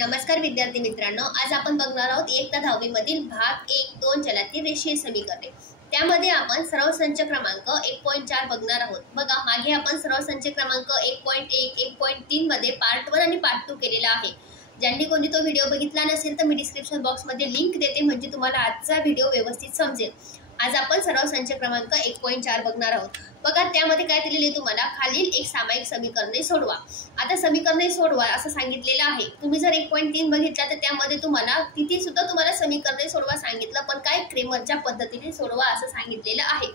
नमस्कार विद्यार्थी मित्रांनो, आज आपण बघणार आहोत इयत्ता 10वी मधील भाग 1-2 चलातील रेषीय समीकरणे। त्यामध्ये आपण सरळ संच क्रमांक 1.4 बघणार आहोत। बघा, मागे आपण सरळ संच क्रमांक 1.1, 1.3 मध्ये पार्ट 1 आणि पार्ट 2 केलेला आहे। ज्यांनी कोणी तो व्हिडिओ बघितला नसेल तर मी डिस्क्रिप्शन बॉक्स मध्ये लिंक देते, म्हणजे तुम्हाला आजचा व्हिडिओ व्यवस्थित समजेल। आज आपण सरळ संच क्रमांक 1.4 बघणार आहोत। बघा, त्यामध्ये काय दिलेले आहे तुम्हाला, खालील एक सामायिक समीकरणे सोडवा। आता समीकरणे सोडवा असं सांगितलेलं आहे। तुम्ही जर 1.3 बघितला तर त्यामध्ये तुम्हाला तिथे सुद्धा तुम्हाला समीकरणे सोडवा सांगितलं, पण काय क्रेमरच्या पद्धतीने सोडवा असं सांगितलेलं आहे।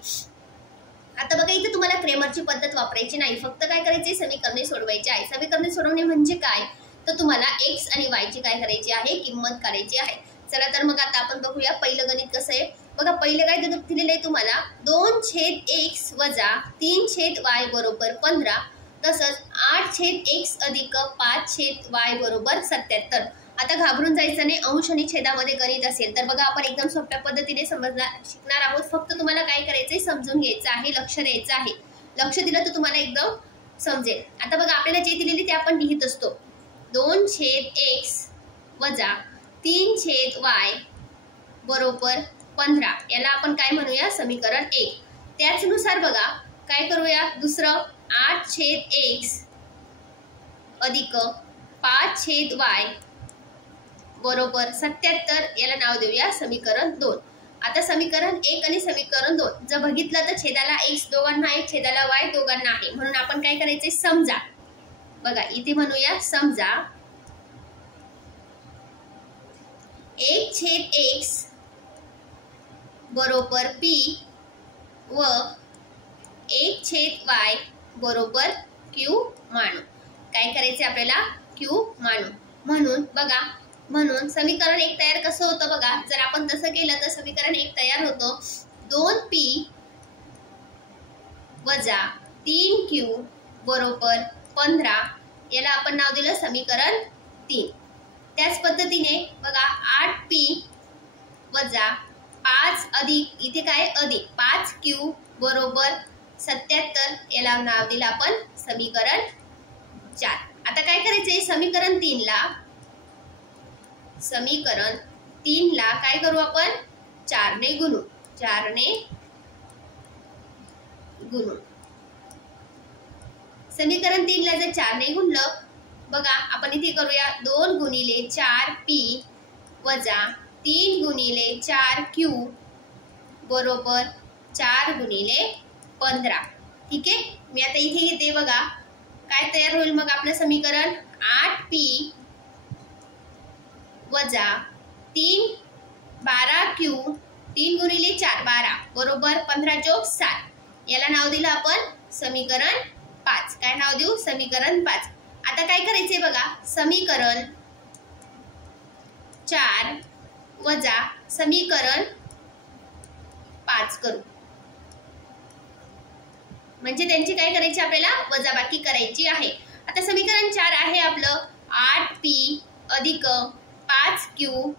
आता बघा, इथे तुम्हाला क्रेमरची पद्धत वापरायची नाही, फक्त काय करायचे, समीकरणे सोडवायची आहे। समीकरणे सोडवणे म्हणजे काय, तर तुम्हाला x आणि y ची काय करायची आहे, किंमत काढायची आहे। चला तर मग आता आपण बघूया पहिलं गणित कसं आहे। बघा, पहिलं काय दिलेलं आहे तुम्हाला, 2/x वजा 3/y बरोबर 15, तसंच 8/x अधिक 5/y बरोबर 77। आता घाबरून जायचं नाही, अंश आणि छेदामध्ये गणित असेल तर बघा आपण एकदम सोप्या पद्धतीने शिकणार आहोत। फक्त तुम्हाला काय करायचंय, समजून घ्यायचं आहे, लक्ष द्यायचं आहे। लक्ष दिलं तर तुम्हाला एकदम समजेल। आता बघा, आपल्याला जे दिलेले ते आपण लिहित असतो, 2/x वजा 3/y बरोबर 15, याला आपण काय म्हणूया, समीकरण 1। त्याचनुसार बघा काय करूया, दुसरं 8/x अधिक 5/y बरोबर 77, याला नाव देऊया समीकरण 2। आता समीकरण 1 आणि समीकरण 2 जर बघितलं तर छेदाला x दोघांना आहे, छेदाला y दोघांना आहे, म्हणून आपण काय करायचे, समजा। बघा इथे म्हणूया समजा 1/x बरोबर p व 1/y बरोबर q मानू। काय करायचे आपल्याला, q मानू। म्हणून बघा, म्हणून समीकरण 1 तयार कसं होतं बघा, जर आपण तसं केलं तर समीकरण 1 तयार होतं 2p वजा 3q बरोबर 15, याला आपण नाव दिलं समीकरण 3। त्याच पद्धतीने बघा 8p वजा 5 अधिक, इथे काय अधिक 5q बरोबर 77, याला नाव दिलं आपण समीकरण 4। आता काय करायचंय, समीकरण 3 ला काय करू आपण, 4 ने गुणू, 4 ने गुणू। समीकरण 3 ला जर 4 ने गुणलं, बघा आपण इथे करूया 2 गुणिले 4p वजा 3 गुणिले 4q बरोबर 4 गुणिले 15। ठीक आहे, मी आता इथे घेते, बघा काय तयार होईल मग आपलं समीकरण, 8p वजा 3 12q, 3 गुणिले 4 12 बरोबर 15 + 7, याला नाव दिलं आपण समीकरण 5। काय नाव देऊ, समीकरण 5। आता काय करायचंय बघा, समीकरण 4 वजा समीकरण 5 करू, म्हणजे त्यांची काय करायची, आपल्याला वजाबाकी करायची आहे। आता समीकरण 4 आहे आपलं 8p अधिक 5q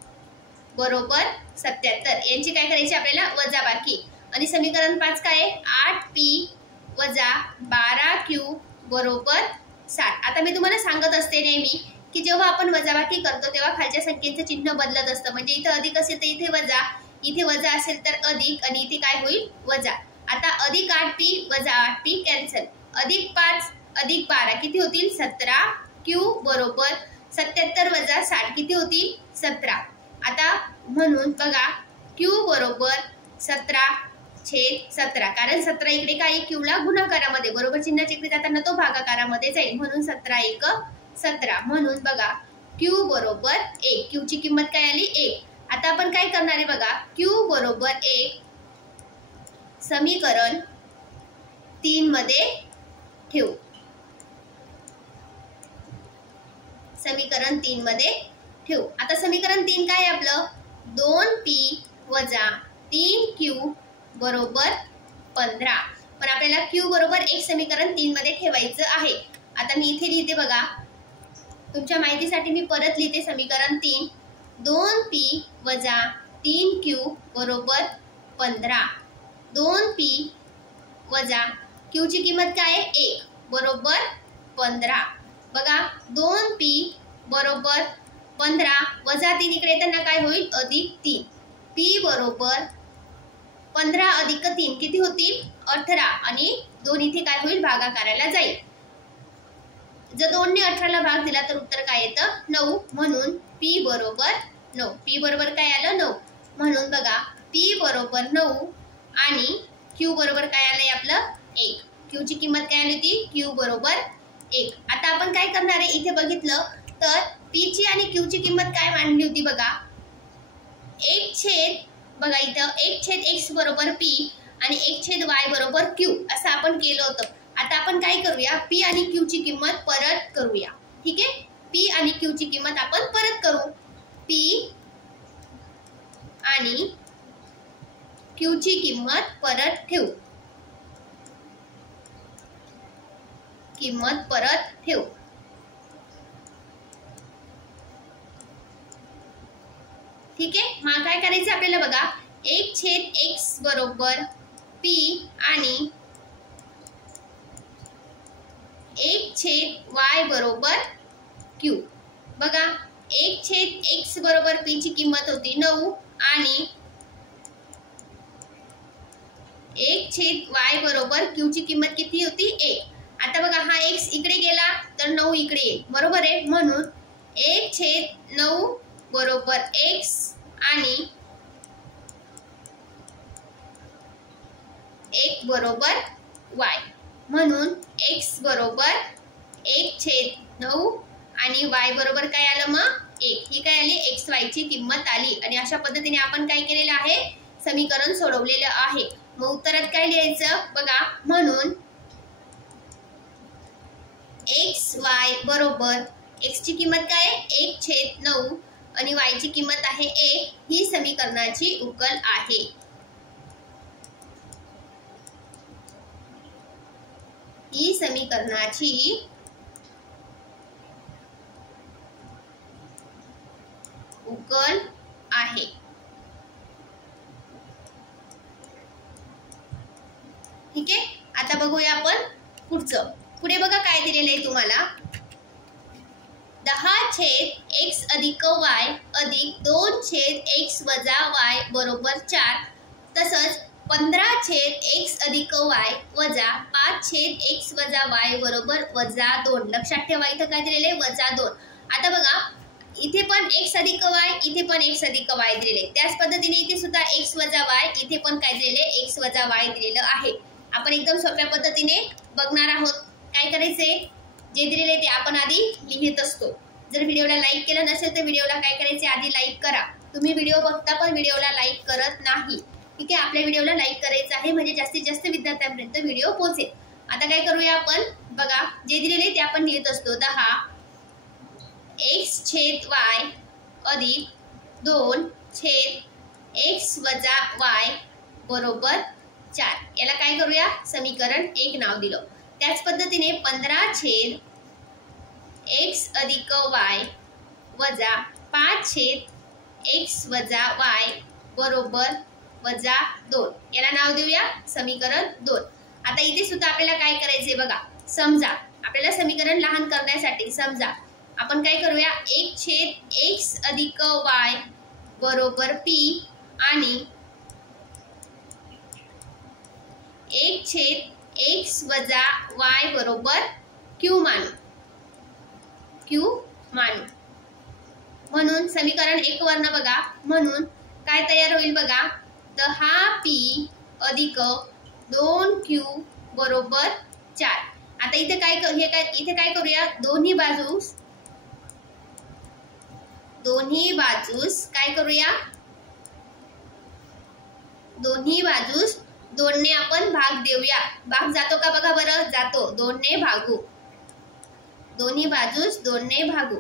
बरोबर 77, यांची काय करायची आपल्याला वजाबाकी। आणि समीकरण 5 काय आहे, 8p वजा 12q बरोबर 7। आता मी तुम्हाला सांगत असते नेहमी की जेव्हा आपण वजाबाकी करतो तेव्हा खालच्या संख्येचं चिन्ह बदलत असतं, म्हणजे इथे अधिक असेल तर इथे वजा, इथे वजा असेल तर अधिक, आणि इथे काय होईल, वजा। आता अधिक 8p वजा 8p कॅन्सल, अधिक 5 अधिक 12 किती होतील, 17q बरोबर 77 वजा 60 किती होतील, 17। आता म्हणून बघा q बरोबर 17/17, कारण 17 इकडे काय, q ला गुणाकारामध्ये, बरोबर चिन्हाच्या इकडे जाताना तो भागाकारामध्ये जाईल, म्हणून 17 × 17, म्हणून बघा q बरोबर 1, q ची किंमत काय आली, 1। आता आपण काय करणार आहे बघा, q बरोबर 1 समीकरण 3 मध्ये ठेवू, समीकरण 3 मध्ये ठेवू। आता समीकरण 3 काय आहे आपलं, 2p वजा 3q बरोबर 15, पण आपल्याला q बरोबर 1 समीकरण 3 मध्ये ठेवायचं आहे। आता मी इथे लिहिते, बघा तुमच्या माहितीसाठी मी परत लिहिते समीकरण 3, 2p वजा 3q बरोबर 15, 2p वजा q ची किंमत काय आहे, 1 बरोबर 15। बघा 2p बरोबर 15 वजा 3 इकडे येताना काय होईल अधिक 3. P बरोबर 15 अधिक 3 किती होतील 18 आणि 2 इथे काय होईल भागाकाराला जाईल. जर 2 ने 18 ला भाग दिला तर उत्तर काय येतं 9. म्हणून P बरोबर 9. P बरोबर काय आलं 9. म्हणून बघा P बरोबर 9 आणि Q बरोबर काय आलंय आपलं 1. Q ची किंमत काय आली होती Q बरोबर 1. आता आपण काय करणार आहे इथे बघितलं तर P ची आणि Q ची किंमत काय मांडली होती बघा 1 बघा इथं 1/x बरोबर P आणि 1/y बरोबर Q असं आपण केलं होतं. आता आपण काय करूया P आणि Q ची किंमत परत करूया. ठीक आहे P आणि Q ची किंमत आपण परत करू. P आणि Q ची किंमत परत ठेवू. किंमत परत ठेवू. ठीक आहे मग काय करायचं आपल्याला बघा 1/x बरोबर P आणि 1/y बरोबर Q. बघा 1/x बरोबर P ची किंमत होती 9 आणि 1/y बरोबर Q ची किंमत किती होती 1. आता बघा हा x इकडे गेला तर 9 इकडे येईल बरोबर आहे. म्हणून 1/9 बरोबर x आणि 1 बरोबर y. म्हणून x बरोबर 1/9 आणि y बरोबर काय आलं मग 1. ही काय आली xy ची किंमत आली आणि अशा पद्धतीने आपण काय केलेलं आहे समीकरण सोडवलेलं आहे. मग उत्तरात काय लिहायचं बघा म्हणून xy बरोबर x ची किंमत काय आहे 1/9 आणि y ची किंमत आहे 1. ही समीकरणाची उकल आहे. ही समीकरणाची उकल आहे. ठीक आहे आता बघूया आपण पुढचं. पुढे बघा काय दिलेलं आहे तुम्हाला 10/x अधिक y अधिक 2/x वजा y बरोबर 4. तसंच 15/x अधिक y वजा 5/x वजा y बरोबर वजा 2. लक्षात ठेवा इथं काय दिलेलं आहे वजा 2. आता बघा इथे पण x अधिक y इथे पण x अधिक y दिलेले. त्याच पद्धतीने इथे सुद्धा x वजा y इथे पण काय दिलेले x वजा y दिलेलं आहे. आपण एकदम सोप्या पद्धतीने बघणार आहोत. काय करायचे जे दिलेले ते आपण आधी लिहित असतो. जर व्हिडिओला लाईक केलं नसेल तर व्हिडिओला काय करायचे आधी लाईक करा. तुम्ही व्हिडिओ बघता पण व्हिडिओला लाईक करत नाही. ठीक आहे आपल्या व्हिडिओला लाईक करायचं आहे म्हणजे जास्तीत जास्त विद्यार्थ्यांपर्यंत व्हिडिओ पोहोचेल. आता काय करूया आपण बघा जे दिलेले ते आपण लिहित असतो 10x/y अधिक 2/x वजा y बरोबर 4. याला काय करूया समीकरण 1 नाव दिलं. त्याच पद्धतीने 15/x अधिक y वजा 5/x वजा y बरोबर वजा 2. याला नाव देऊया समीकरण 2. आता इथे सुद्धा आपल्याला काय करायचे बघा समजा आपल्याला समीकरण लहान करण्यासाठी समजा आपण काय करूया 1/x अधिक y बरोबर p आणि 1/x वजा y बरोबर q मानू. म्हणून समीकरण 1 वरनं बघा म्हणून काय तयार होईल बघा 10p अधिक 2q बरोबर 4. आता इथे काय करूया दोन्ही बाजूस काय करूया दोन्ही बाजूस 2 ने आपण भाग देऊया. भाग जातो का बघा बरं जातो. 2 ने भागू. दोन्ही बाजूस 2 ने भागू.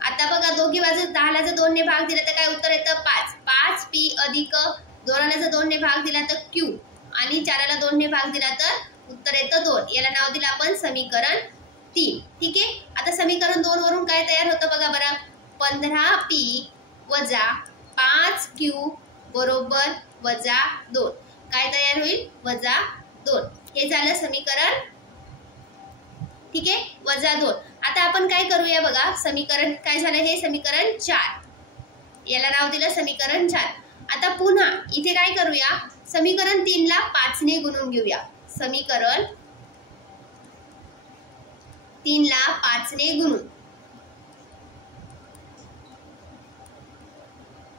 आता बघा दोघी बाजूस 10 ला जर 2 ने भाग दिला तर काय उत्तर येतं 5. 5p अधिक 2 ला जर 2 ने भाग दिला तर q आणि 4 ला 2 ने भाग दिला तर उत्तर येतं 2. याला नाव दिलं आपण समीकरण 3. ठीक आहे आता समीकरण 2 वरून काय तयार होतं बघा बरं 15p वजा 5q बरोबर वजा 2. काय तयार होईल वजा 2. हे झालं समीकरण ठीक आहे, वजा 2. आता आपण काय करूया बघा, समीकरण काय झालं, हे समीकरण 4, याला नाव दिलं समीकरण 4. आता पुन्हा इथे काय करूया, समीकरण 3 ला 5 ने गुणून घेऊया. समीकरण 3 ला 5 ने गुणून,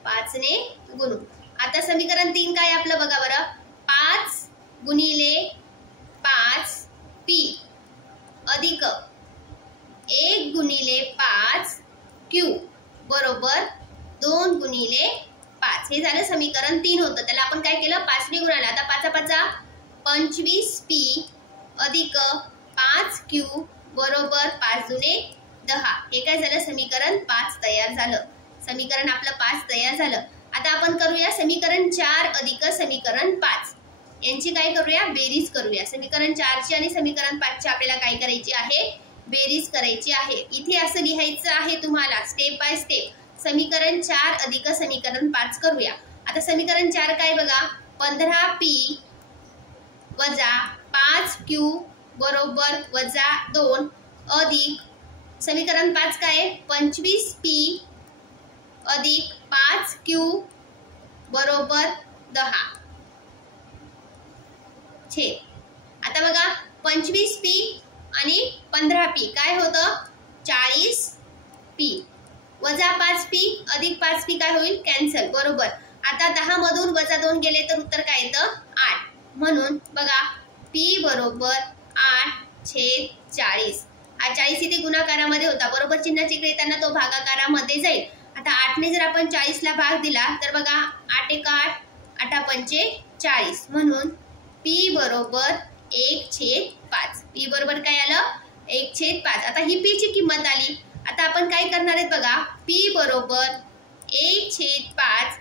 5 ने गुणून. आता समीकरण 3 काय आपलं बघा बरं, 5 गुणिले 5 पी अधिक 1 गुणिले 5 क्यू बरोबर 2 गुणिले 5. हे झालं समीकरण 3 होतं. त्याला आपण काय केलं, 5 ने गुणाला. आता 5 5 25 पी अधिक 5 क्यू बरोबर 5 दुने 10. हे काय झालं, समीकरण 5 तयार झालं. समीकरण आपलं 5 तयार झालं. आता आपण करूया समीकरण 4 अधिक समीकरण 5 यांची काय करूया, बेरीज करूया. समीकरण 4 ची आणि समीकरण 5 ची आपल्याला काय करायची आहे, बेरीज करायची आहे. इथे असं लिहायचं आहे तुम्हाला स्टेप बाय स्टेप. समीकरण 4 अधिक समीकरण 5 करूया. आता समीकरण 4 काय बघा, 15p वजा 5q बरोबर वजा 2 अधिक समीकरण 5 काय, 25p अधिक 5q बरोबर 10 छे. आता बघा 25p आणि 15p काय होतं, 40p वजा 5p अधिक 5p काय होईल, कॅन्सल बरोबर. आता 10 मधून वजा 2 गेले तर उत्तर काय येतं, 8. म्हणून बघा p बरोबर 8/40. हा 40 इथे गुणाकारामध्ये होता बरोबर, चिन्हाची इकडे येताना तो भागाकारामध्ये जाईल. आता 8 ने जर आपण 40 ला भाग दिला तर बघा 8 1 8, 8 5 40. म्हणून p बरोबर 1/5. p बरोबर काय आलं, 1/5. आता ही p ची किंमत आली. आता आपण काय करणार आहेत बघा, p बरोबर 1/5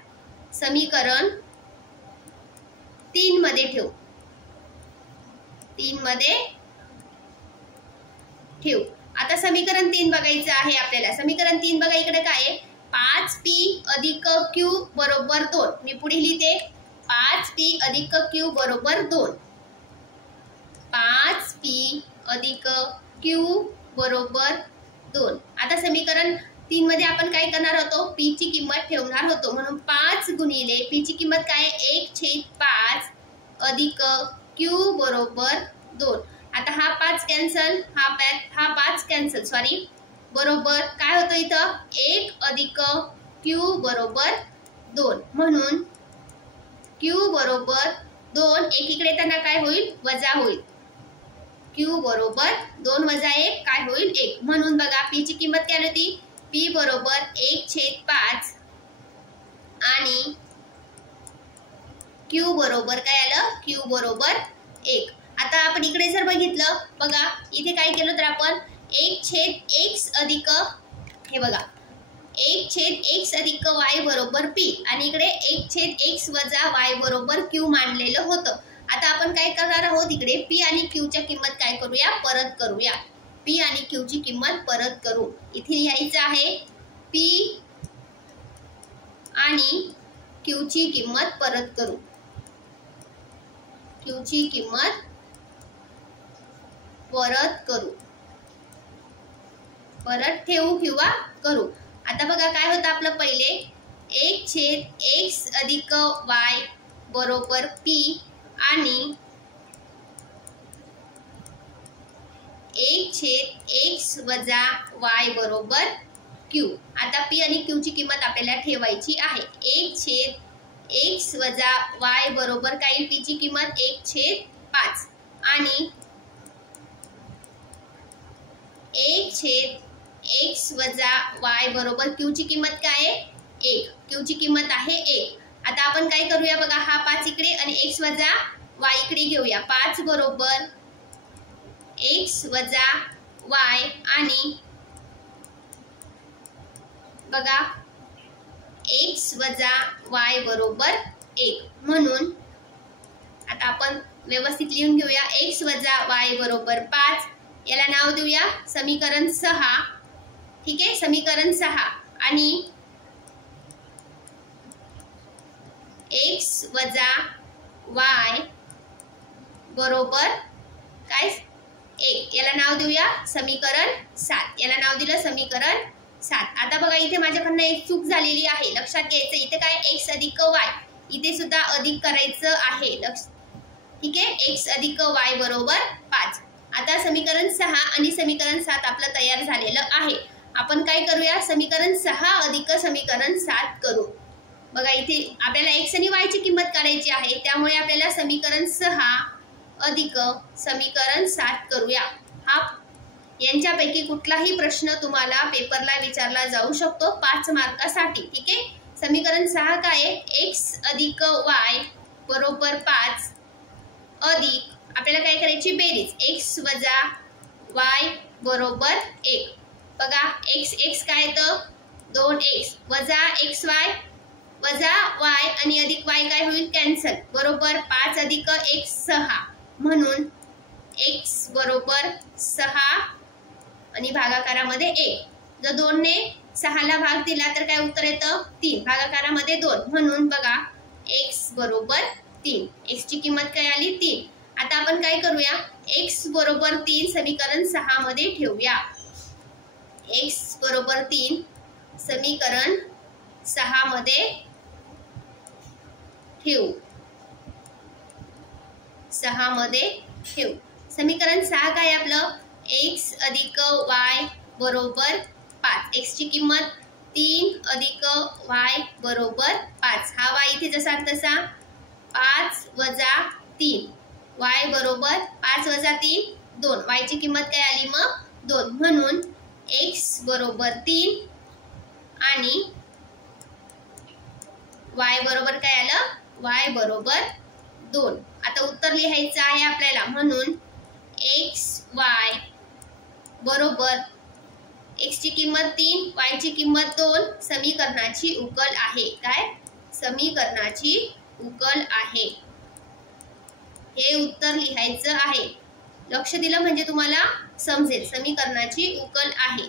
समीकरण 3 मध्ये ठेवू. 3 मध्ये ठेवू. आता समीकरण 3 बघायचं आहे आपल्याला. समीकरण 3 बघा इकडे काय आहे, 5p अधिक q बरोबर 2. मी पुढे लिहिते 5p अधिक q बरोबर 2. 5p अधिक q बरोबर 2. आता समीकरण 3 मध्ये आपण काय करणार होतो, p ची किंमत ठेवणार होतो. म्हणून 5 गुणिले p ची किंमत काय, 1/5 अधिक q बरोबर 2. आता हा 5 कॅन्सल, हा 5 कॅन्सल सॉरी बरोबर काय होतं इथं, 1 अधिक q बरोबर 2. म्हणून q बरोबर 2, एक इकडे येताना काय होईल, वजा होईल. q बरोबर 2 वजा 1 काय होईल, 1. म्हणून बघा p ची किंमत काय होती, p बरोबर 1/5 आणि q बरोबर काय आलं, q बरोबर 1. आता आपण इकडे जर बघितलं बघा, इथे काय केलं तर आपण 1/x अधिक, हे बघा 1/x अधिक y बरोबर p आणि इकडे 1/x वजा y बरोबर q मांडलेलं होतं. आता आपण काय करणार आहोत, इकडे p आणि q च्या किंमत काय करूया, परत करूया. p आणि q ची किंमत परत करू. इथे लिहायचं आहे p आणि q ची किंमत परत करू. q ची किंमत परत करू, परत ठेवू किंवा करू. आता बघा काय होतं आपलं, पहिले 1/x अधिक y बरोबर p आणि 1/x वजा y बरोबर q. आता p आणि q ची किंमत आपल्याला ठेवायची आहे. 1/x वजा y बरोबर काय, p ची किंमत 1/5 आणि 1/x वजा y बरोबर q ची किंमत काय आहे, 1. q ची किंमत आहे 1. आता आपण काय करूया बघा, हा 5 इकडे आणि x वजा y इकडे घेऊया. 5 बरोबर x वजा y आणि बघा x वजा y बरोबर 1. म्हणून आता आपण व्यवस्थित लिहून घेऊया. x वजा y बरोबर 5, याला नाव देऊया समीकरण 6. ठीक आहे, समीकरण 6 आणि x वजा y बरोबर काय, 1 याला नाव देऊया समीकरण 7. याला नाव दिलं समीकरण 7. आता बघा इथे माझ्याकडनं एक चूक झालेली आहे, लक्षात घ्यायचं. इथे काय x अधिक y, इथे सुद्धा अधिक करायचं आहे. ठीक आहे, x अधिक y बरोबर 5. आता समीकरण 6 आणि समीकरण 7 आपलं तयार झालेलं आहे. आपण काय करूया, समीकरण 6 अधिक समीकरण 7 करू. बघा इथे आपल्याला x आणि y ची किंमत काढायची आहे, त्यामुळे आपल्याला समीकरण 6 अधिक समीकरण 7 करूया. हा यांच्यापैकी कुठलाही प्रश्न तुम्हाला पेपरला विचारला जाऊ शकतो 5 मार्कासाठी. ठीक आहे, समीकरण 6 काय आहे, x अधिक y बरोबर 5 अधिक आपल्याला काय करायची बेरीज, x वजा y बरोबर 1. बघा x काय येतं 2x वजा xy वजा y आणि अधिक y काय होईल कॅन्सल, बरोबर 5 अधिक 1 6, म्हणून x बरोबर 6 आणि भागाकारामध्ये 1. जर 2 ने 6 ला भाग दिला तर काय उत्तर येतं 3, भागाकारामध्ये 2, म्हणून बघा x बरोबर 3. x ची किंमत काय आली 3. आता आपण काय करूया, x बरोबर 3 समीकरण 6 मध्ये ठेवूया. x बरोबर 3 समीकरण 6 मध्ये ठेवू. 6 मध्ये ठेवू. समीकरण 6 काय आपलं, x अधिक y बरोबर 5. x ची किंमत 3 अधिक y बरोबर 5. हा y इथे जसा तसा 5 वजा 3, y बरोबर 5 वजा 3 2. y ची किंमत काय आली मग 2, म्हणून x बरोबर 3 आणि y बरोबर काय आलं, y बरोबर 2. आता उत्तर लिहायचं आहे आपल्याला, म्हणून x y बरोबर x ची किंमत 3 y ची किंमत 2 समीकरणाची उकल आहे. काय, समीकरणाची उकल आहे. हे उत्तर लिहायचं आहे. लक्ष दिलं म्हणजे तुम्हाला समजेल, समीकरणाची उकल आहे.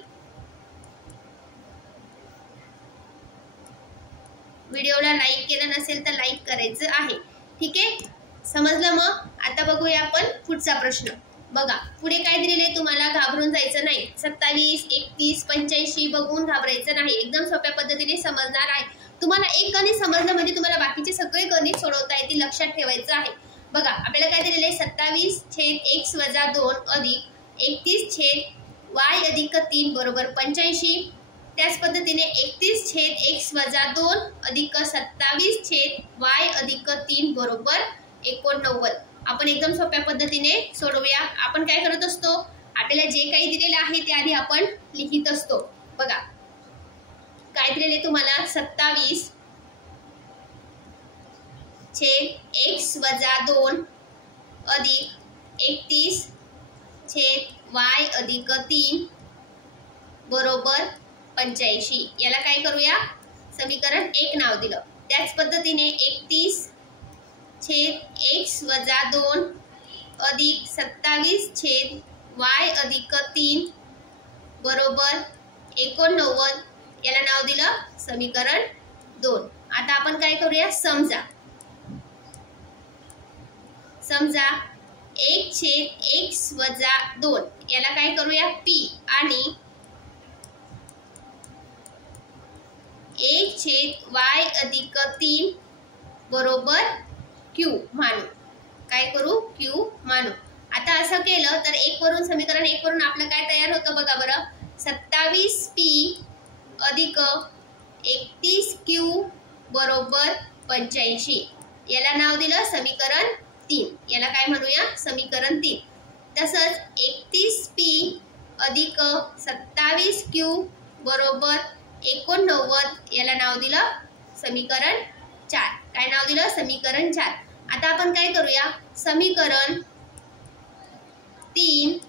व्हिडिओला लाईक केलं नसेल तर लाईक करायचं आहे. ठीक आहे, समजलं. मग आता बघूया आपण पुढचा प्रश्न. बघा पुढे काय दिलेले, तुम्हाला घाबरून जायचं नाही. 27 31 85 बघून घाबरायचं नाही, एकदम सोप्या पद्धतीने समजणार आहे तुम्हाला. एक गणित समजलं म्हणजे तुम्हाला बाकीचे सगळे गणित सोडवता येतील, लक्षात ठेवायचं आहे. बघा आपल्याला काय दिलेले, 27/x वजा 2 अधिक 31/y अधिक 3 बरोबर 85. त्याच पद्धतीने 31/x वजा 2 अधिक 27/y अधिक 3 बरोबर 89. आपण एकदम सोप्या पद्धतीने सोडवूया. आपण काय करत असतो, आपल्याला जे काही दिलेलं आहे ते आधी आपण लिहित असतो. बघा काय दिलेले तुम्हाला, 27/x वजा 2 अधिक 31/y अधिक 3 बरोबर 85. याला काय करूया, समीकरण 1 नाव दिलं. त्याच पद्धतीने 31/x वजा 2 अधिक 27/y अधिक 3 बरोबर 89. याला नाव दिलं समीकरण 2. आता आपण काय करूया, समजा 1/x वजा 2 याला काय करूया p आणि 1/y अधिक 3 बरोबर q मानू. काय करू, q मानू. आता असं केलं तर 1 वरून समीकरण 1 वरून आपलं काय तयार होतं बघा बरं, 27p अधिक 31q बरोबर 85. याला नाव दिलं समीकरण 3. याला काय म्हणूया, समीकरण 3. तसंच 31p अधिक 27q बरोबर 89 याला नाव दिलं समीकरण 4. काय नाव दिलं, समीकरण 4. आता आपण काय करूया, समीकरण 3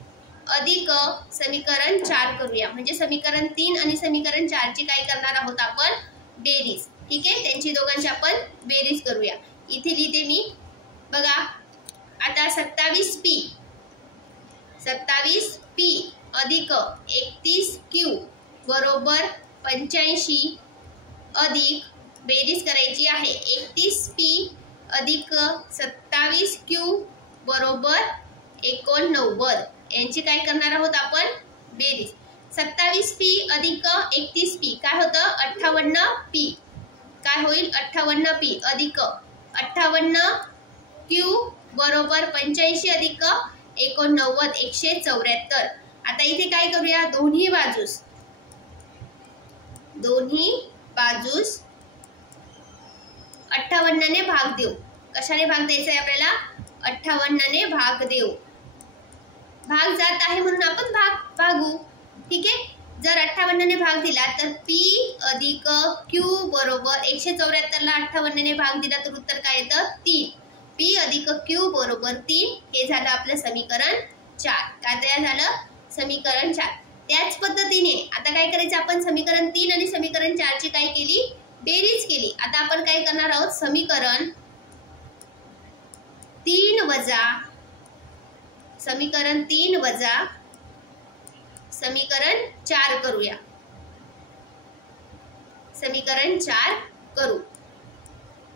अधिक समीकरण 4 करूया. म्हणजे समीकरण 3 आणि समीकरण 4 ची काय करणार आहोत आपण, बेरीज. ठीक आहे, त्यांची दोघांची आपण बेरीज करूया. इथे लिहिते मी. बघा आता 27p अधिक 31q बरोबर 85 अधिक बेरीज करायची आहे 31p अधिक 27q बरोबर 89. यांची काय करणार आहोत आपण बेरीज. 27p अधिक 31p काय होतं 58p. काय होईल 58p अधिक 58q बरोबर 85 अधिक 89 174. आता इथे काय करूया दोन्ही बाजूस 58 ने भाग देऊ. कशाने भाग द्यायचा आहे आपल्याला 58 ने भाग देऊ. भाग जात आहे म्हणून आपण भागू. ठीक आहे. जर 58 ने भाग दिला तर p अधिक q बरोबर 174 ला 58 ने भाग दिला तर उत्तर काय येतं 3. p अधिक q बरोबर 3 हे झालं आपलं समीकरण 4. काय तयार झालं समीकरण 4. त्याच पद्धतीने आता काय करायचं आपण समीकरण 3 आणि समीकरण 4 ची काय केली बेरीज केली. आता आपण काय करणार आहोत समीकरण 3 वजा समीकरण 4 करूया. समीकरण 4 करू.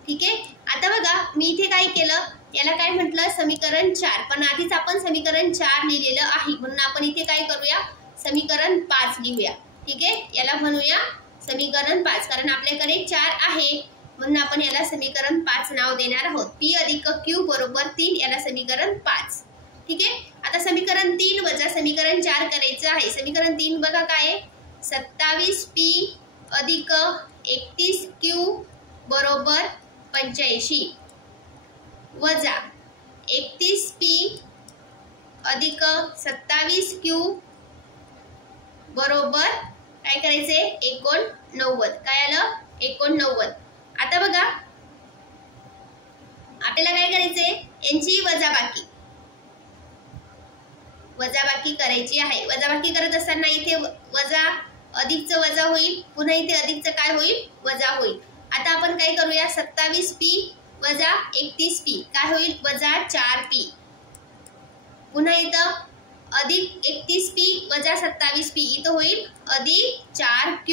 ठीक आहे. आता बघा मी इथे काय केलं याला काय म्हटलं समीकरण 4 पण आधीच आपण समीकरण 4 लिहिलेलं आहे म्हणून आपण इथे काय करूया समीकरण 5 लिहूया. ठीक आहे. याला म्हणूया समीकरण 5 कारण आपल्याकडे 4 आहे म्हणून आपण याला समीकरण 5 नाव देणार आहोत. p अधिक q बरोबर 3 याला समीकरण 5. ठीक आहे. आता समीकरण 3 वजा समीकरण 4 करायचं आहे. समीकरण 3 बघा काय आहे 27p अधिक 31q बरोबर 85 वजा 31p अधिक 27q बरोबर काय करायचे 89. काय आलं 89. आता बघा आपल्याला काय करायचे यांची वजाबाकी करायची आहे. वजाबाकी करत असताना इथे वजा अधिकचं वजा होईल पुन्हा इथे अधिकचं काय होईल वजा होईल. आता आपण काय करूया 27p वजा 31p काय होईल वजा 4p. पुन्हा इथं अधिक 31p वजा 27p इथं होईल अधिक 4q.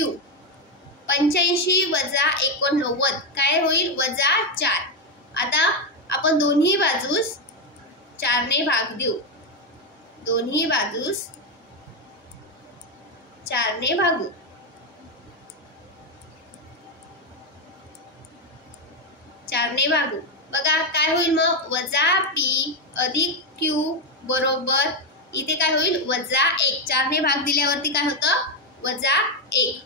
85 वजा 89 काय होईल वजा 4. आता आपण दोन्ही बाजूस 4 ने भाग देऊ. दोन्ही बाजूस 4 ने भागू. बघा काय होईल मग वजा p अधिक q बरोबर इथे काय होईल वजा 1. 4 ने भाग दिल्यावरती काय होतं वजा 1.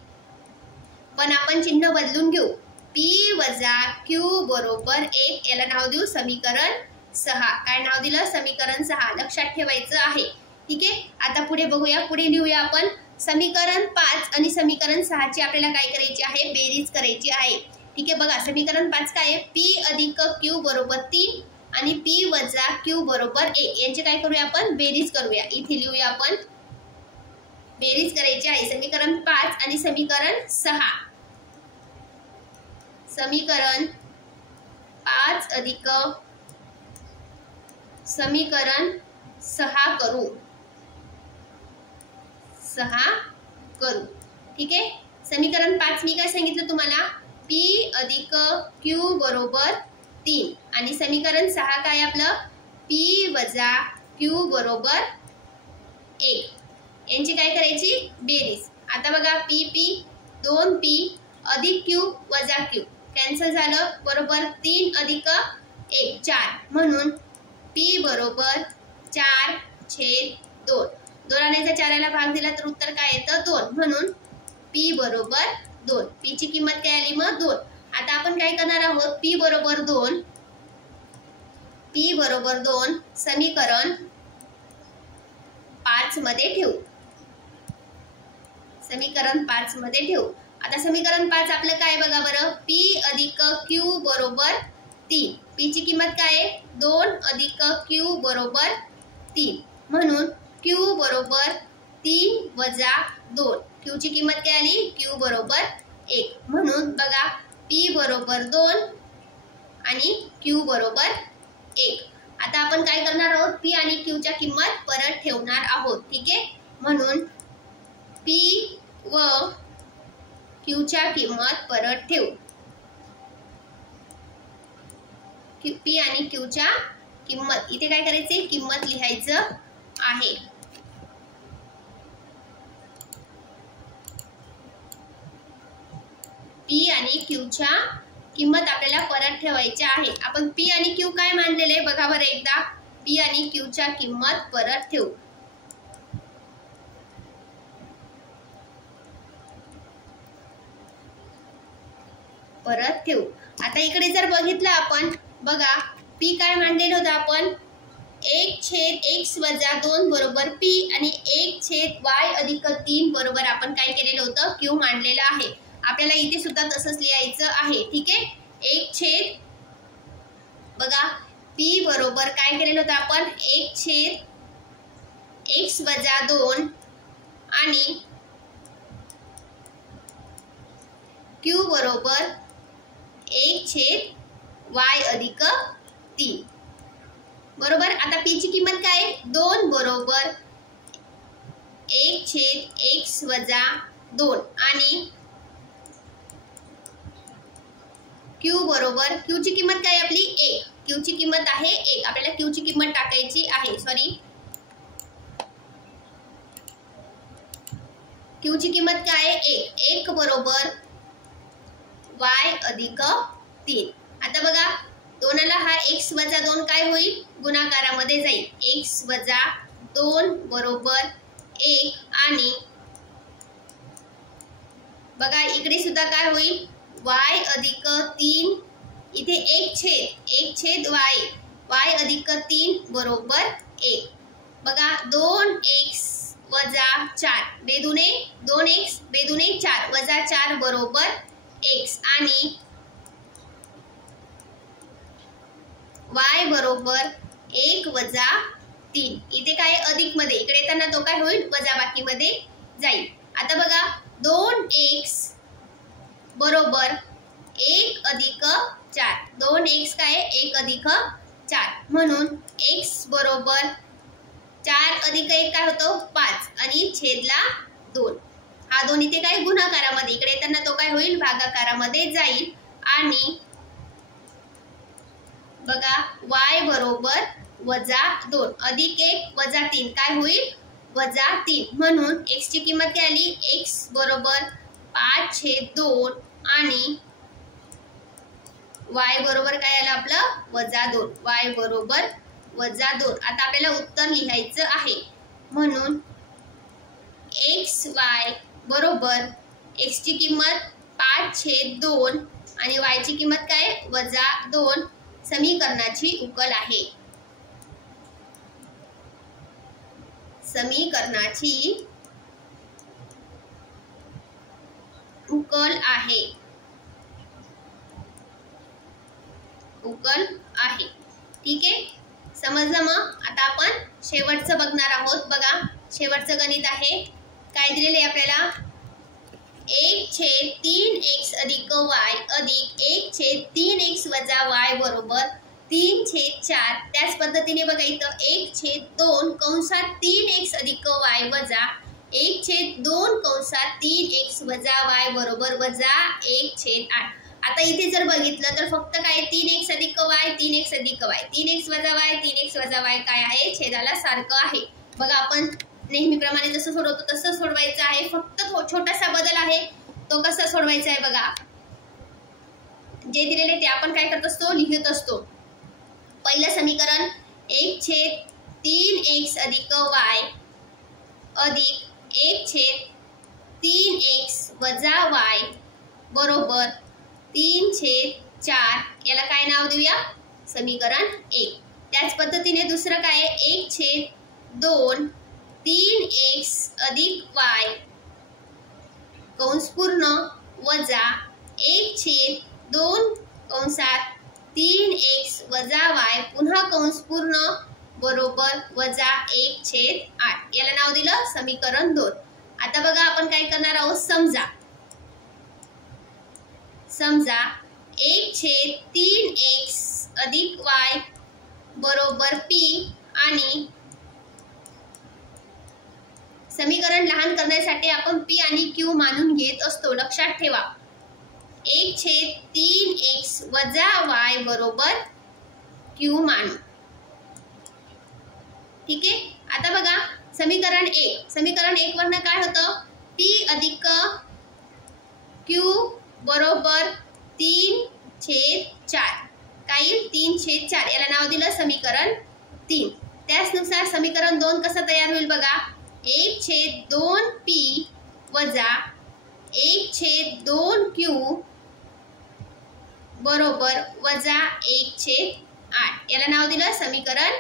पण आपण चिन्ह बदलून घेऊ. p वजा q बरोबर 1 याला नाव देऊ समीकरण 6. काय नाव दिलं समीकरण 6. लक्षात ठेवायचं आहे. ठीक आहे. आता पुढे बघूया पुढे लिहूया आपण समीकरण 5 आणि समीकरण 6 ची आपल्याला काय करायची आहे बेरीज करायची आहे. ठीक आहे. बघा समीकरण 5 काय आहे p अधिक q बरोबर 3 आणि p वजा q बरोबर 1 यांचे काय करूया आपण बेरीज करूया. इथे लिहूया आपण बेरीज करायची आहे समीकरण 5 आणि समीकरण 6. समीकरण 5 अधिक समीकरण 6 करू. ठीक आहे. समीकरण 5 मी काय सांगितलं तुम्हाला p अधिक q बरोबर 3 आणि समीकरण 6 काय आपलं p वजा q बरोबर 1 यांची काय करायची बेरीज. आता बघा p 2p अधिक q वजा q कॅन्सल झालं बरोबर 3 अधिक 1 4 म्हणून p बरोबर 4/2. 2 आण्याचा 4 ला भाग दिला तर उत्तर काय येतं 2 म्हणून p बरोबर 2. p ची किंमत काय आली मग 2. आता आपण काय करणार आहोत p बरोबर 2 समीकरण 5 मध्ये ठेवू. समीकरण 5 मध्ये ठेवू. आता समीकरण 5 आपलं काय बघा बरं p अधिक q बरोबर 3. p ची किंमत काय आहे 2 अधिक q बरोबर 3 म्हणून q बरोबर 3 वजा 2. q ची किंमत काय आली q बरोबर 1 म्हणून बघा p बरोबर 2 आणि q बरोबर 1. आता आपण काय करणार आहोत p आणि q च्या किंमत परत ठेवणार आहोत. ठीक आहे. म्हणून p व q च्या किंमत परत ठेवू. p आणि q च्या किंमत इथे काय करायचे किंमत लिहायचं आहे. पी आणि क्यूच्या किंमत आपल्याला परत ठेवायच्या आहे. आपण पी आणि क्यू काय मानलेले बघा बरं एकदा. पी आणि क्यूच्या किंमत परत ठेवू. परत ठेवू. आता इकडे जर बघितलं आपण बघा पी काय मांडलेलं होतं आपण 1/x - 2 बरोबर पी आणि 1/y + 3 बरोबर आपण काय केलेलं होतं क्यू मांडलेलं आहे. आपल्याला इथे सुद्धा तसंच लिहायचं आहे. ठीक आहे. 1/ बघा पी बरोबर काय केलेलं होतं आपण 1/x - 2 आणि क्यू बरोबर 1/y + 3 बरोबर. आता पी ची किंमत काय आहे 2 बरोबर 1/x - 2 आणि क्यू बरोबर क्यू ची किंमत काय आपली 1. क्यू ची किंमत आहे 1. आपल्याला क्यू ची किंमत टाकायची आहे. सॉरी क्यू ची किंमत काय आहे 1 बरोबर y + 3. आता बघा 2 ला हा x - 2 काय होईल गुणाकारामध्ये जाईल. x - 2 बरोबर 1 आणि बघा इकडे सुद्धा काय होईल y + 3 इथे 1/y y + 3 बरोबर 1. बघा 2x - 4 बेदुने 2x बेदुने 4 - 4 बरोबर x आणि y बरोबर 1 - 3 इथे काय अधिक मध्ये इकडे येताना तो काय होईल वजाबाकी मध्ये जाईल. आता बघा 2x बरोबर 1 + 4 2x काय 1 + 4 म्हणून x बरोबर 4 + 1 काय होतो 5 आणि छेदला 2. हा 2 इथे काय गुणाकारामध्ये इकडे येताना तो काय होईल भागाकारामध्ये जाईल आणि बघा y बरोबर -2 अधिक 1 - 3 काय होईल -3 म्हणून x ची किंमत काय आली x बरोबर 5/2 आणि y बरोबर काय आलं आपलं -2 y बरोबर -2. आता आपल्याला उत्तर लिहायचं आहे म्हणून xy बरोबर x ची किंमत 5/2 आणि y ची किंमत काय -2 समीकरणाची उकल आहे. समीकरणाची उकल आहे. ठीक आहे समजलं. मग आता आपण शेवटचं बघणार आहोत. बघा शेवटचं गणित आहे. काय दिलेले आपल्याला 1/3x + y अधिक 1/3x - y बरोबर 3/4. त्याच पद्धतीने बघा इथं 1/2 कंसात 3x + y वजा 1/2 कंसात 3x - y बरोबर -1/8. आता इथे जर बघितलं तर फक्त काय 3x + y 3x + y 3x - y 3x - y काय आहे छेदाला सारखं आहे. बघा आपण नेहमीप्रमाणे जसं सोडवतो तसं सोडवायचं आहे. फक्त छोटासा बदल आहे. तो कसा सोडवायचा आहे बघा. जे दिलेले ते आपण काय करत असतो लिहित असतो. पहिलं समीकरण 1/3x + y अधिक 1/3x - y बरोबर 3/4. याला काय नाव देऊया समीकरण 1. त्याच पद्धतीने दुसरं काय 1/2 3x + y कंस पूर्ण वजा 1/2 कंसात 3x - y पुन्हा कंस पूर्ण बरोबर -1/8. याला नाव दिलं समीकरण 2. आता बघा आपण काय करणार आहोत. समजा 1/3x + y बरोबर p आणि समीकरण लहान करण्यासाठी आपण p आणि q मानून घेत असतो. लक्षात ठेवा 1/3x - y बरोबर q मानू. ठीक आहे. आता बघा समीकरण 1 वरनं काय होतं p अधिक q बरोबर 3/4 काय येईल 3/4 याला नाव दिलं समीकरण 3. त्याचनुसार समीकरण 2 कसं तयार होईल बघा 1/2p वजा 1/2q बरोबर वजा 1/8 याला नाव दिलं समीकरण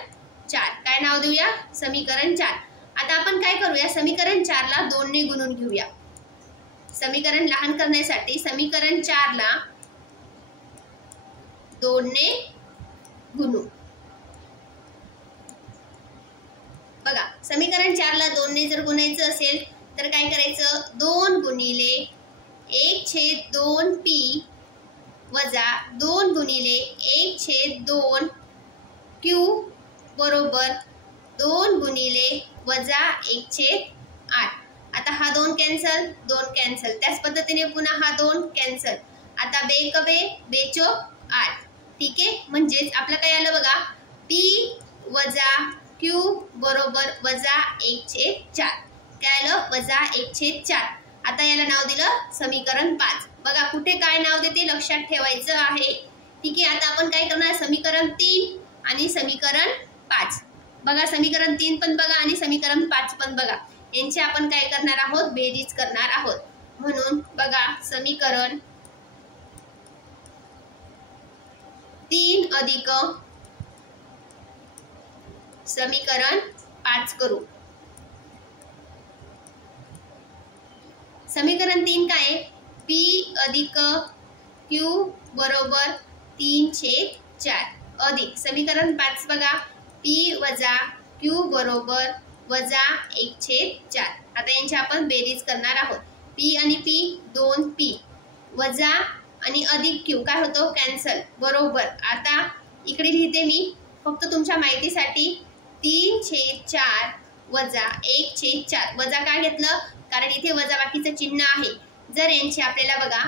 4. काय नाव देऊया समीकरण 4. आता आपण काय करूया समीकरण 4 ला 2 ने गुणून घेऊया. समीकरण लहान करण्यासाठी समीकरण 4 ला 2 ने गुणू. बघा समीकरण 4 ला 2 ने जर गुणायचं असेल तर काय करायचं 2 गुणिले 1/2p वजा 2 गुणिले 1/2q बरोबर 2 गुणिले वजा 1/8. आता हा 2 कॅन्सल 2 कॅन्सल. त्याच पद्धतीने पुन्हा हा 2 कॅन्सल. आता बे कबे बेचोक 8. ठीक आहे म्हणजेच आपलं काय आलं बघा p वजा q बरोबर वजा 1/4. काय आलं वजा 1/4. आता याला नाव दिलं समीकरण 5. बघा कुठे काय नाव देते लक्षात ठेवायचं आहे. ठीक आहे आता आपण काय करणार समीकरण 3 आणि समीकरण 5. बघा समीकरण 3 पण बघा आणि समीकरण 5 पण बघा. यांची आपण काय करणार आहोत बेरीज करणार आहोत. म्हणून बघा समीकरण 3 अधिक समीकरण 5 करू. समीकरण 3 काय p अधिक q बरोबर 3/4 अधिक समीकरण 5 बघा p वजा q बरोबर वजा 1/4. आता यांची आपण बेरीज करणार आहोत. p आणि p 2p वजा आणि अधिक q काय होतो कॅन्सल बरोबर. आता इकडे लिहिते मी फक्त तुमच्या माहितीसाठी 3/4 वजा 1/4 वजा काय घेतलं कारण इथे वजा बाकीचं चिन्ह आहे. जर यांची आपल्याला बघा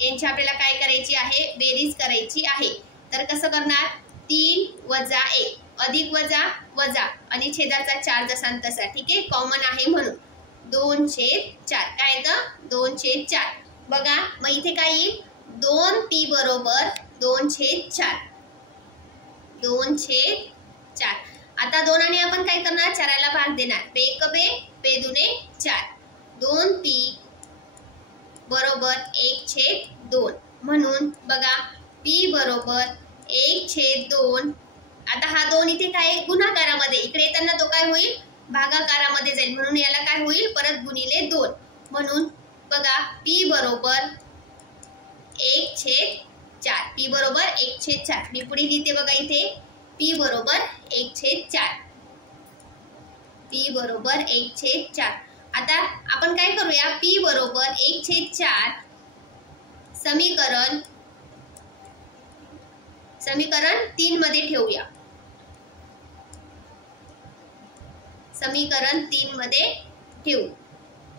यांची आपल्याला काय करायची आहे बेरीज करायची आहे तर कसं करणार 3 वजा 1 अधिक वजा वजा आणि छेदाचा 4 जसा तसा. ठीक आहे कॉमन आहे म्हणून 2/4 काय येतं 2/4. बघा मग इथे काय येईल 2p बरोबर 2/4 2/4. आता 2 आणि आपण काय करणार 4ला भाग देणार. बे कबे बे दुने 4 2p बरोबर 1/2 म्हणून बघा p बरोबर 1/2. आता हा 2 इथे काय गुणाकारामध्ये इकडे येताना तो काय होईल भागाकारामध्ये जाईल म्हणून याला काय होईल परत गुणिले 2 म्हणून बघा p बरोबर 1/4 p बरोबर 1/4. मी पुढे लिहिते बघा इथे p बरोबर 1/4 p बरोबर 1/4. आता आपण काय करूया p बरोबर 1/4 समीकरण 3 मध्ये ठेवूया. समीकरण 3 मध्ये ठेवू.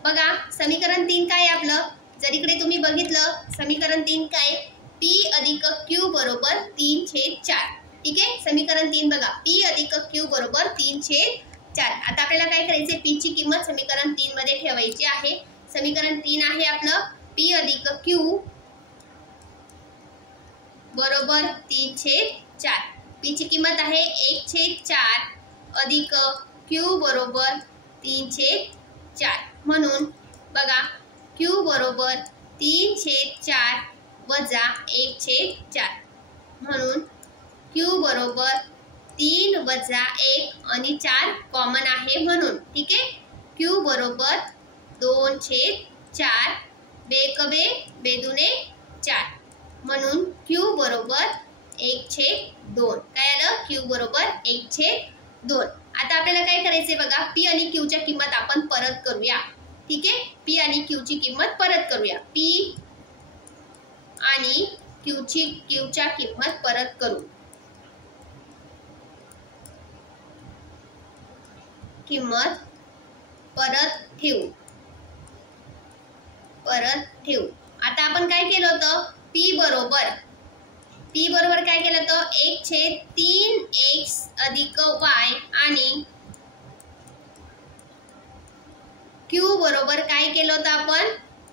बघा समीकरण 3 काय आपलं जर इकडे तुम्ही बघितलं समीकरण 3 काय p अधिक q बरोबर 3/4. ठीक आहे समीकरण 3 बघा p अधिक q बरोबर 3/4. आता आपल्याला काय करायचे p ची किंमत समीकरण 3 मध्ये ठेवायची आहे. समीकरण 3 आहे आपलं p अधिक q बरोबर 3/4. p ची किंमत आहे 1/4 अधिक q बरोबर 3/4 म्हणून बघा q बरोबर 3/4 वजा 1/4 म्हणून q बरोबर 3 वजा 1 आणि 4 कॉमन आहे म्हणून. ठीक आहे q बरोबर 2/4 बेकबे बेदुने 4 म्हणून q बरोबर 1/2. काय आलं q बरोबर 1/2. आता आपल्याला काय करायचे बघा p आणि q च्या किंमत आपण परत करूया. ठीक आहे p आणि q ची किंमत परत करूया. p आणि q च्या किंमत परत करू. किंमत परत ठेवू. आता आपण काय केलं होतं p बरोबर काय केलं होतं 1/3x अधिक y आणि q बरोबर काय केलं होतं आपण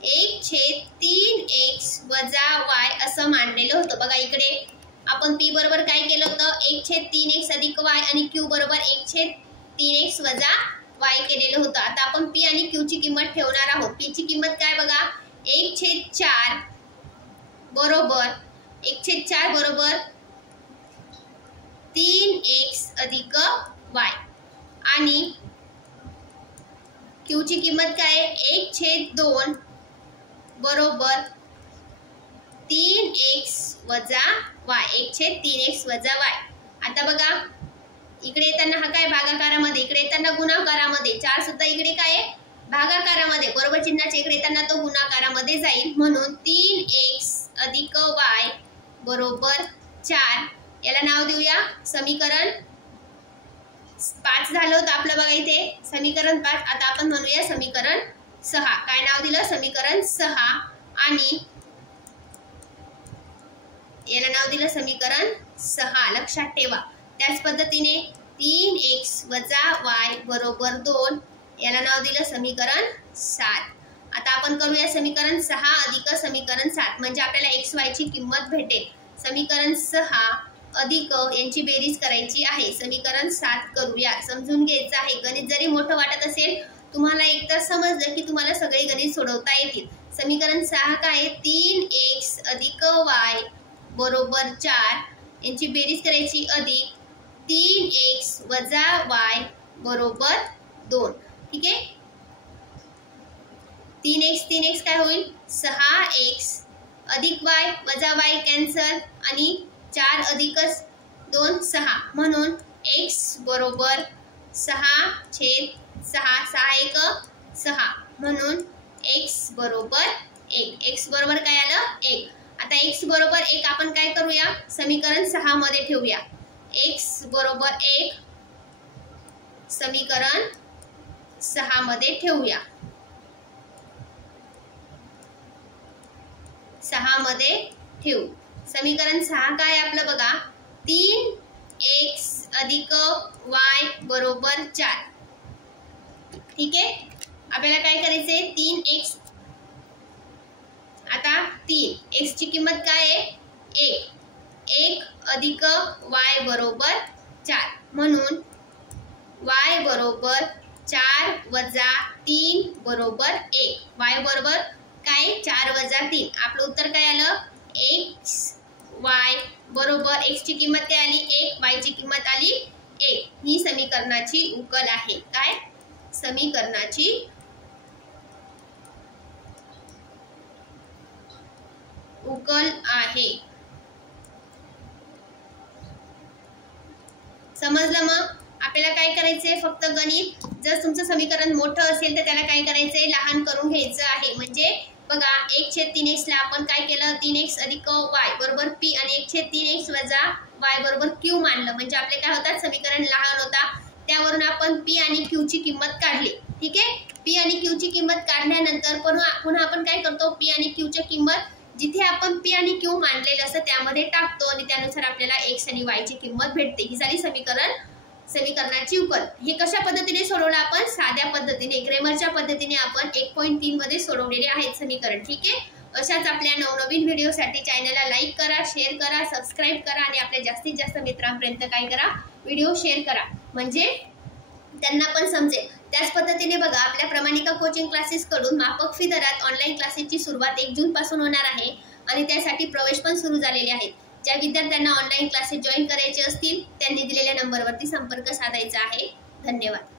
1/3x वजा y असं मांडलेलं होतं। बघा इकडे आपण p बरोबर काय केलं होतं, 1/3x अधिक y आणि q बरोबर 1/3x वजा y केलेलं होतं। आता आपण p आणि q ची किंमत ठेवणार आहोत। p ची किंमत काय बघा, 1/4 बरोबर 3x अधिक y आणि q ची किंमत काय आहे, 1/2 बरोबर 3x वजा y, 1/3x वजा y। आता बघा इकडे येताना हा काय भागाकारामध्ये, इकडे येताना गुणाकारामध्ये, 4 सुद्धा इकडे काय आहे भागाकारामध्ये, बरोबर चिन्हाच्या इकडे येताना तो गुणाकारामध्ये जाईल, म्हणून 3x अधिक y बरोबर 4। याला नाव देऊया समीकरण 5 झालं होतं आपलं बघा इथे समीकरण 5। आता आपण म्हणूया समीकरण 6। काय नाव दिलं, समीकरण 6 आणि याला नाव दिलं समीकरण 6, लक्षात ठेवा। त्याच पद्धतीने 3x वजा y बरोबर 2, याला नाव दिलं समीकरण 7। आता आपण करूया समीकरण 6 अधिक समीकरण 7, म्हणजे आपल्याला xy ची किंमत भेटेल। समीकरण 6 अधिक यांची बेरीज करायची आहे, समीकरण 7 करूया। समजून घ्यायचं आहे, गणित जरी मोठं वाटत असेल तुम्हाला एकदा समजलं की तुम्हाला सगळे गणित सोडवता येतील। समीकरण 6 काय, 3x अधिक y बरोबर 4, यांची बेरीज करायची अधिक 3x वजा y बरोबर 2, ठीक आहे। 3x काय होईल 6x अधिक y वजा y कॅन्सल आणि 4 अधिक 2 6, म्हणून x बरोबर 6/6, 6 6, म्हणून x बरोबर 1। x बरोबर काय आलं 1। आता x बरोबर 1 आपण काय करूया, समीकरण 6 मध्ये ठेवूया। x बरोबर 1 समीकरण 6 मध्ये ठेवूया, 6 मध्ये ठेवू। समीकरण 6 काय आपलं बघा, 3x अधिक y बरोबर 4, ठीक आहे। आपल्याला काय करायचंय 3x, आता 3x ची किंमत काय आहे 1 अधिक y बरोबर 4, म्हणून y बरोबर 4 वजा 3 बरोबर 1, y बरोबर काय 4 वजा 3, आपलं उत्तर काय आलं x y बरोबर x ची किंमत काय आली 1, y ची किंमत आली 1। ही समीकरणाची उकल आहे, काय समीकरणाची उकल आहे। समजलं? मग आपल्याला काय करायचंय, फक्त गणित जर तुमचं समीकरण मोठं असेल तर त्याला काय करायचंय लहान करून घ्यायचं आहे। म्हणजे बघा 1/3x ला आपण काय केलं 3x अधिक y बरोबर p आणि 1/3x वजा y बरोबर q मानलं, म्हणजे आपले काय होतात समीकरण लहान होता, त्यावरून आपण p आणि q ची किंमत काढली, ठीक आहे। p आणि q ची किंमत काढल्यानंतर पुन्हा आपण काय करतो, p आणि q ची किंमत जिथे आपण p आणि q मांडलेलं असतं त्यामध्ये टाकतो आणि त्यानुसार आपल्याला x आणि y ची किंमत भेटते। ही झाली समीकरणाची उकल। हे कशा पद्धतीने सोडवलं आपण, साध्या पद्धतीने क्रेमरच्या पद्धतीने आपण 1.3 मध्ये सोडवलेले आहेत समीकरण, ठीक आहे। अशाच आपल्या नवनवीन व्हिडिओसाठी चॅनलला लाईक करा, शेअर करा, सबस्क्राईब करा आणि आपल्या जास्तीत जास्त मित्रांपर्यंत काय करा व्हिडिओ शेअर करा, म्हणजे त्यांना पण समजेल। त्याच पद्धतीने बघा आपल्या प्रमाणिका कोचिंग क्लासेस कडून माफक फी दरात ऑनलाईन क्लासेसची सुरुवात 1 जून पासून होणार आहे आणि त्यासाठी प्रवेश पण सुरू झालेले आहेत। ज्या विद्यार्थ्यांना ऑनलाईन क्लासेस जॉईन करायचे असतील त्यांनी दिलेल्या नंबरवरती संपर्क साधायचा आहे। धन्यवाद।